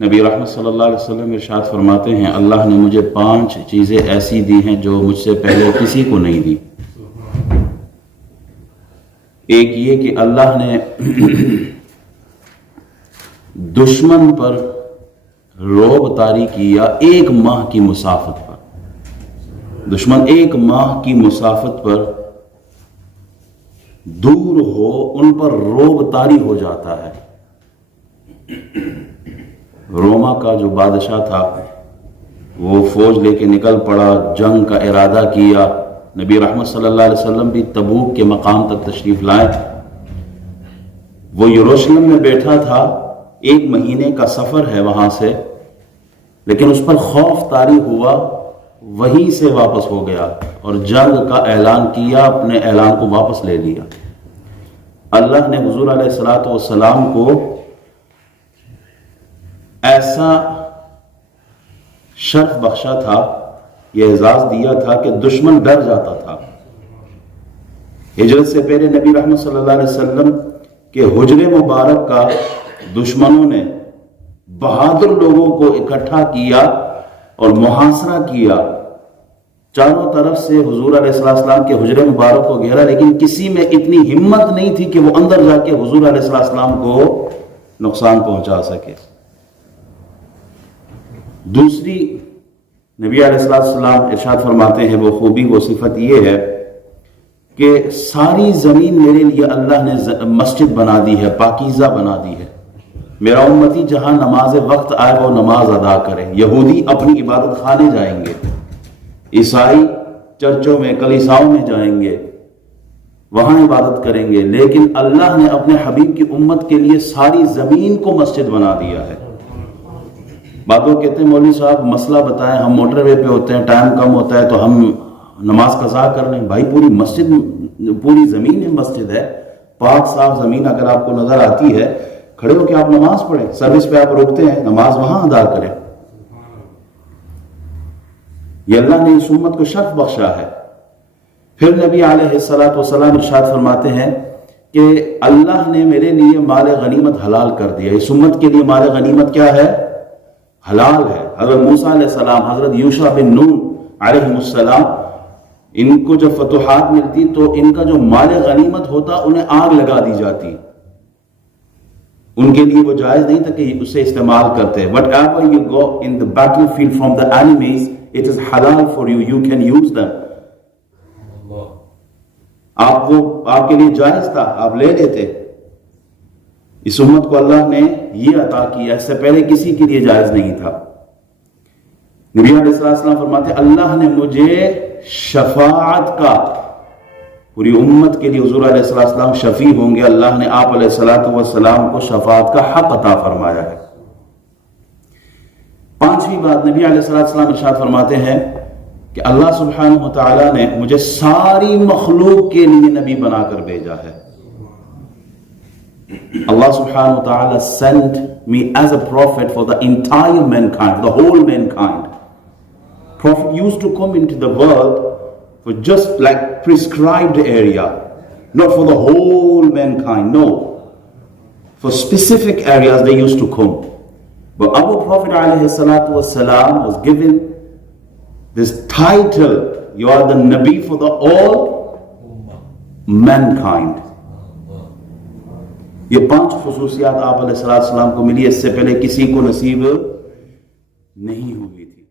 نبی رحمت صلی اللہ علیہ وسلم ارشاد فرماتے ہیں اللہ نے مجھے 5 چیزیں ایسی دی ہیں جو مجھ سے پہلے کسی کو نہیں دی۔ ایک یہ کہ اللہ نے دشمن پر رعب طاری کیا 1 ماہ کی مسافت پر۔ دشمن 1 ماہ کی مسافت پر دور ہو، ان پر رعب طاری ہو جاتا ہے۔ روما کا جو بادشاہ تھا وہ فوج لے کے نکل پڑا، جنگ کا ارادہ کیا۔ نبی رحمت صلی اللہ علیہ وسلم بھی تبوک کے مقام تک تشریف لائے۔ وہ یروشلم میں بیٹھا تھا، 1 مہینے کا سفر ہے وہاں سے، لیکن اس پر خوف طاری ہوا، وہیں سے واپس ہو گیا اور جنگ کا اعلان کیا، اپنے اعلان کو واپس لے لیا۔ اللہ نے حضور علیہ الصلوۃ والسلام کو ایسا شرف بخشا تھا، یہ اعزاز دیا تھا کہ دشمن ڈر جاتا تھا۔ ہجرت سے پہلے نبی رحمت صلی اللہ علیہ وسلم کے حجر مبارک کا دشمنوں نے بہادر لوگوں کو اکٹھا کیا اور محاصرہ کیا، چاروں طرف سے حضور علیہ السلام کے حجر مبارک کو گھیرا، لیکن کسی میں اتنی ہمت نہیں تھی کہ وہ اندر جا کے حضور علیہ السلام کو نقصان پہنچا سکے۔ دوسری نبی علیہ السلام ارشاد فرماتے ہیں وہ خوبی، وہ صفت یہ ہے کہ ساری زمین میرے لیے اللہ نے مسجد بنا دی ہے، پاکیزہ بنا دی ہے۔ میرا امتی جہاں نماز وقت آئے وہ نماز ادا کرے۔ یہودی اپنی عبادت خانے جائیں گے، عیسائی چرچوں میں کلیساؤں میں جائیں گے، وہاں عبادت کریں گے، لیکن اللہ نے اپنے حبیب کی امت کے لیے ساری زمین کو مسجد بنا دیا ہے۔ بعض لوگ کہتے ہیں مولوی صاحب مسئلہ بتائیں، ہم موٹر وے پہ ہوتے ہیں، ٹائم کم ہوتا ہے تو ہم نماز قضا کر لیں۔ بھائی پوری مسجد، پوری زمین میں مسجد ہے، پاک صاف زمین اگر آپ کو نظر آتی ہے، کھڑے ہو کے آپ نماز پڑھیں، سروس پہ آپ روکتے ہیں، نماز وہاں ادا کریں۔ یہ اللہ نے اس امت کو شرف بخشا ہے۔ پھر نبی علیہ السلام ارشاد فرماتے ہیں کہ اللہ نے میرے لیے مال غنیمت حلال کر دیا۔ اس امت کے لیے مال غنیمت کیا ہے؟ حلال ہے۔ حضرت موسیٰ علیہ السلام، حضرت یوشع بن نون علیہ السلام، ان کو جب فتوحات ملتی تو ان کا جو مال غنیمت ہوتا انہیں آگ لگا دی جاتی، ان کے لیے وہ جائز نہیں تھا کہ اسے استعمال کرتے۔ Whatever you go in the battlefield from the enemies, it is halal for you, you can use them۔ آپ کے لیے جائز تھا، آپ لے لیتے۔ اس امت کو اللہ نے یہ عطا کیا، اس سے پہلے کسی کے لیے جائز نہیں تھا۔ نبی علیہ السلام فرماتے ہیں اللہ نے مجھے شفاعت کا، پوری امت کے لیے حضور علیہ السلام شفیع ہوں گے، اللہ نے آپ علیہ السلام کو شفاعت کا حق عطا فرمایا ہے۔ 5ویں بات نبی علیہ السلام ارشاد فرماتے ہیں کہ اللہ سبحانہ و تعالیٰ نے مجھے ساری مخلوق کے لیے نبی بنا کر بھیجا ہے۔ Allah subhanahu wa ta'ala sent me as a prophet for the entire mankind, the whole mankind. Prophet used to come into the world for just like prescribed area, not for the whole mankind, no. For specific areas they used to come. But our Prophet alayhi salatu wassalam was given this title, you are the Nabi for the all mankind. یہ 5 خصوصیات آپ علیہ السلام کو ملی، اس سے پہلے کسی کو نصیب نہیں ہوئی تھی۔